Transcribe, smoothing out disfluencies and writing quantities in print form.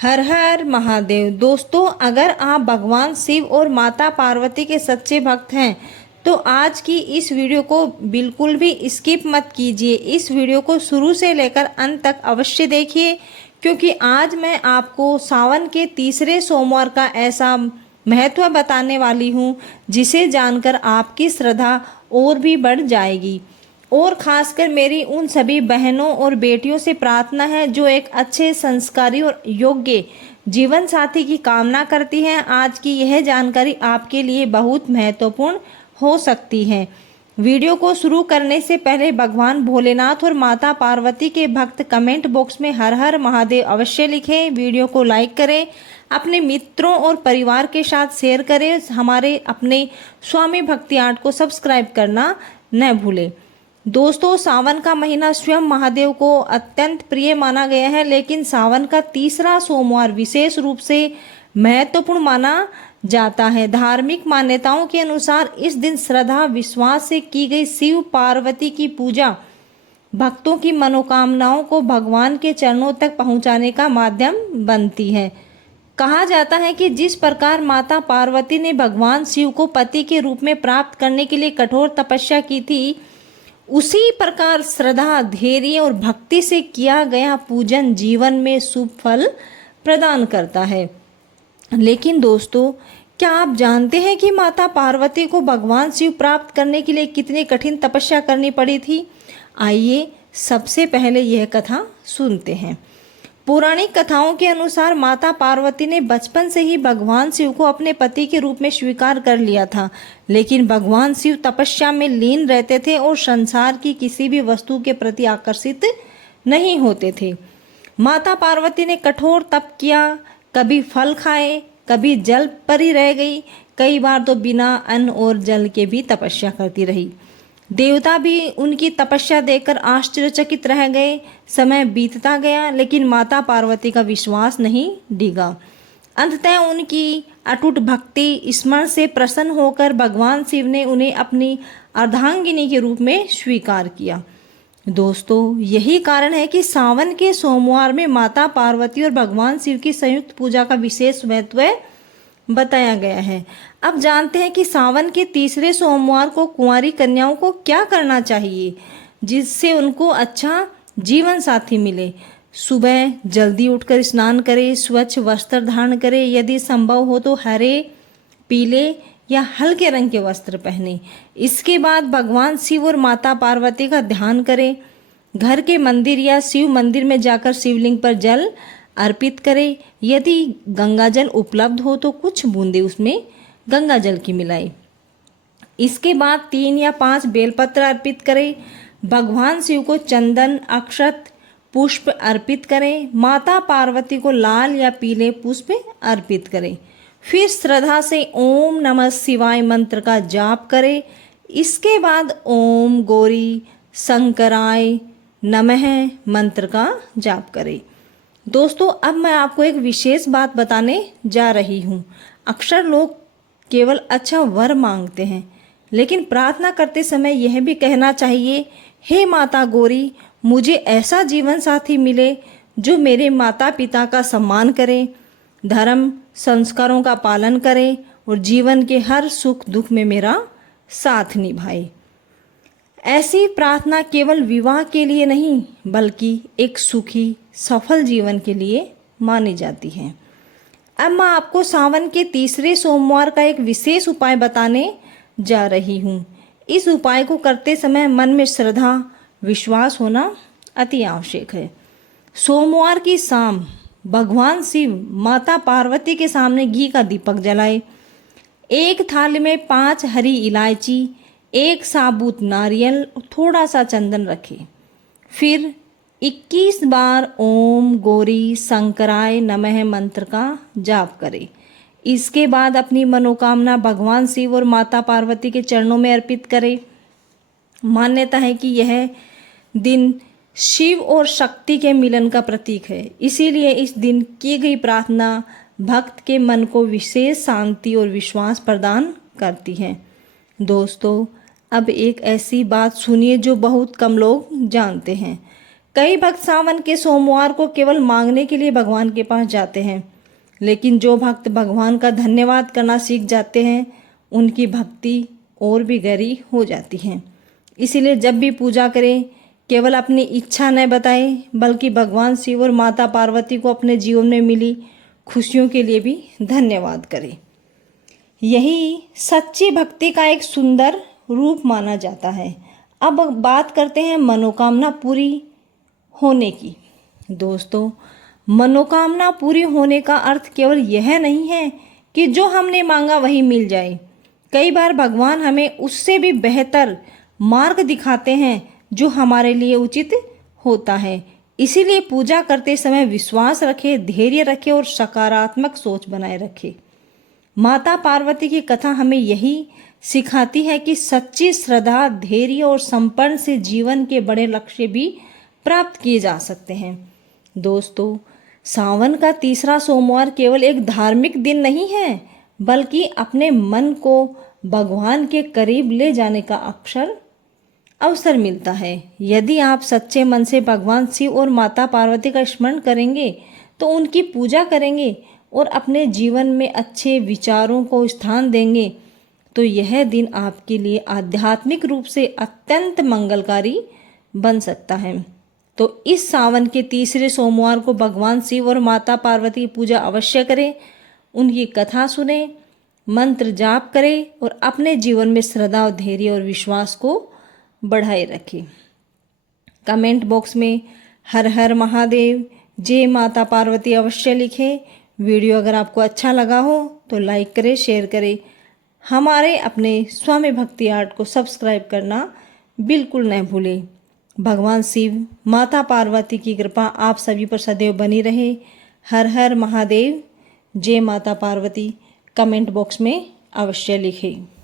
हर हर महादेव। दोस्तों, अगर आप भगवान शिव और माता पार्वती के सच्चे भक्त हैं तो आज की इस वीडियो को बिल्कुल भी स्किप मत कीजिए। इस वीडियो को शुरू से लेकर अंत तक अवश्य देखिए, क्योंकि आज मैं आपको सावन के तीसरे सोमवार का ऐसा महत्व बताने वाली हूँ जिसे जानकर आपकी श्रद्धा और भी बढ़ जाएगी। और खासकर मेरी उन सभी बहनों और बेटियों से प्रार्थना है जो एक अच्छे, संस्कारी और योग्य जीवन साथी की कामना करती हैं। आज की यह जानकारी आपके लिए बहुत महत्वपूर्ण हो सकती है। वीडियो को शुरू करने से पहले भगवान भोलेनाथ और माता पार्वती के भक्त कमेंट बॉक्स में हर हर महादेव अवश्य लिखें। वीडियो को लाइक करें, अपने मित्रों और परिवार के साथ शेयर करें। हमारे अपने स्वामी भक्ति आर्ट को सब्सक्राइब करना न भूलें। दोस्तों, सावन का महीना स्वयं महादेव को अत्यंत प्रिय माना गया है, लेकिन सावन का तीसरा सोमवार विशेष रूप से महत्वपूर्ण माना जाता है। धार्मिक मान्यताओं के अनुसार इस दिन श्रद्धा विश्वास से की गई शिव पार्वती की पूजा भक्तों की मनोकामनाओं को भगवान के चरणों तक पहुंचाने का माध्यम बनती है। कहा जाता है कि जिस प्रकार माता पार्वती ने भगवान शिव को पति के रूप में प्राप्त करने के लिए कठोर तपस्या की थी, उसी प्रकार श्रद्धा, धैर्य और भक्ति से किया गया पूजन जीवन में शुभ फल प्रदान करता है। लेकिन दोस्तों, क्या आप जानते हैं कि माता पार्वती को भगवान शिव प्राप्त करने के लिए कितनी कठिन तपस्या करनी पड़ी थी? आइए सबसे पहले यह कथा सुनते हैं। पौराणिक कथाओं के अनुसार माता पार्वती ने बचपन से ही भगवान शिव को अपने पति के रूप में स्वीकार कर लिया था, लेकिन भगवान शिव तपस्या में लीन रहते थे और संसार की किसी भी वस्तु के प्रति आकर्षित नहीं होते थे। माता पार्वती ने कठोर तप किया, कभी फल खाए, कभी जल पर ही रह गई, कई बार तो बिना अन्न और जल के भी तपस्या करती रही। देवता भी उनकी तपस्या देखकर आश्चर्यचकित रह गए। समय बीतता गया, लेकिन माता पार्वती का विश्वास नहीं डिगा। अंततः उनकी अटूट भक्ति स्मरण से प्रसन्न होकर भगवान शिव ने उन्हें अपनी अर्धांगिनी के रूप में स्वीकार किया। दोस्तों, यही कारण है कि सावन के सोमवार में माता पार्वती और भगवान शिव की संयुक्त पूजा का विशेष महत्व बताया गया है। अब जानते हैं कि सावन के तीसरे सोमवार को कुंवारी कन्याओं को क्या करना चाहिए जिससे उनको अच्छा जीवन साथी मिले। सुबह जल्दी उठकर स्नान करें, स्वच्छ वस्त्र धारण करें, यदि संभव हो तो हरे, पीले या हल्के रंग के वस्त्र पहने। इसके बाद भगवान शिव और माता पार्वती का ध्यान करें। घर के मंदिर या शिव मंदिर में जाकर शिवलिंग पर जल अर्पित करें। यदि गंगा जल उपलब्ध हो तो कुछ बूंदे उसमें गंगा जल की मिलाएं। इसके बाद 3 या 5 बेलपत्र अर्पित करें। भगवान शिव को चंदन, अक्षत, पुष्प अर्पित करें। माता पार्वती को लाल या पीले पुष्प अर्पित करें। फिर श्रद्धा से ओम नमः शिवाय मंत्र का जाप करें। इसके बाद ओम गौरी शंकराय नमः मंत्र का जाप करें। दोस्तों, अब मैं आपको एक विशेष बात बताने जा रही हूँ। अक्सर लोग केवल अच्छा वर मांगते हैं, लेकिन प्रार्थना करते समय यह भी कहना चाहिए, हे माता गौरी, मुझे ऐसा जीवन साथी मिले जो मेरे माता पिता का सम्मान करे, धर्म संस्कारों का पालन करे और जीवन के हर सुख दुख में मेरा साथ निभाए। ऐसी प्रार्थना केवल विवाह के लिए नहीं, बल्कि एक सुखी सफल जीवन के लिए मानी जाती है। अब मैं आपको सावन के तीसरे सोमवार का एक विशेष उपाय बताने जा रही हूँ। इस उपाय को करते समय मन में श्रद्धा, विश्वास होना अति आवश्यक है। सोमवार की शाम भगवान शिव, माता पार्वती के सामने घी का दीपक जलाए। एक थाली में 5 हरी इलायची, 1 साबुत नारियल और थोड़ा सा चंदन रखें। फिर 21 बार ओम गौरी शंकराय नमः मंत्र का जाप करें। इसके बाद अपनी मनोकामना भगवान शिव और माता पार्वती के चरणों में अर्पित करें। मान्यता है कि यह दिन शिव और शक्ति के मिलन का प्रतीक है, इसीलिए इस दिन की गई प्रार्थना भक्त के मन को विशेष शांति और विश्वास प्रदान करती है। दोस्तों, अब एक ऐसी बात सुनिए जो बहुत कम लोग जानते हैं। कई भक्त सावन के सोमवार को केवल मांगने के लिए भगवान के पास जाते हैं, लेकिन जो भक्त भगवान का धन्यवाद करना सीख जाते हैं उनकी भक्ति और भी गहरी हो जाती है। इसीलिए जब भी पूजा करें केवल अपनी इच्छा न बताएं, बल्कि भगवान शिव और माता पार्वती को अपने जीवन में मिली खुशियों के लिए भी धन्यवाद करें। यही सच्ची भक्ति का एक सुंदर रूप माना जाता है। अब बात करते हैं मनोकामना पूरी होने की। दोस्तों, मनोकामना पूरी होने का अर्थ केवल यह नहीं है कि जो हमने मांगा वही मिल जाए। कई बार भगवान हमें उससे भी बेहतर मार्ग दिखाते हैं जो हमारे लिए उचित होता है। इसीलिए पूजा करते समय विश्वास रखें, धैर्य रखें और सकारात्मक सोच बनाए रखें। माता पार्वती की कथा हमें यही सिखाती है कि सच्ची श्रद्धा, धैर्य और समर्पण से जीवन के बड़े लक्ष्य भी प्राप्त किए जा सकते हैं। दोस्तों, सावन का तीसरा सोमवार केवल एक धार्मिक दिन नहीं है, बल्कि अपने मन को भगवान के करीब ले जाने का अवसर मिलता है। यदि आप सच्चे मन से भगवान शिव और माता पार्वती का स्मरण करेंगे, तो उनकी पूजा करेंगे और अपने जीवन में अच्छे विचारों को स्थान देंगे, तो यह दिन आपके लिए आध्यात्मिक रूप से अत्यंत मंगलकारी बन सकता है। तो इस सावन के तीसरे सोमवार को भगवान शिव और माता पार्वती की पूजा अवश्य करें, उनकी कथा सुने, मंत्र जाप करें और अपने जीवन में श्रद्धा और धैर्य और विश्वास को बढ़ाए रखें। कमेंट बॉक्स में हर हर महादेव, जय माता पार्वती अवश्य लिखें। वीडियो अगर आपको अच्छा लगा हो तो लाइक करें, शेयर करें। हमारे अपने स्वामी भक्ति आर्ट को सब्सक्राइब करना बिल्कुल न भूलें। भगवान शिव, माता पार्वती की कृपा आप सभी पर सदैव बनी रहे। हर हर महादेव, जय माता पार्वती कमेंट बॉक्स में अवश्य लिखें।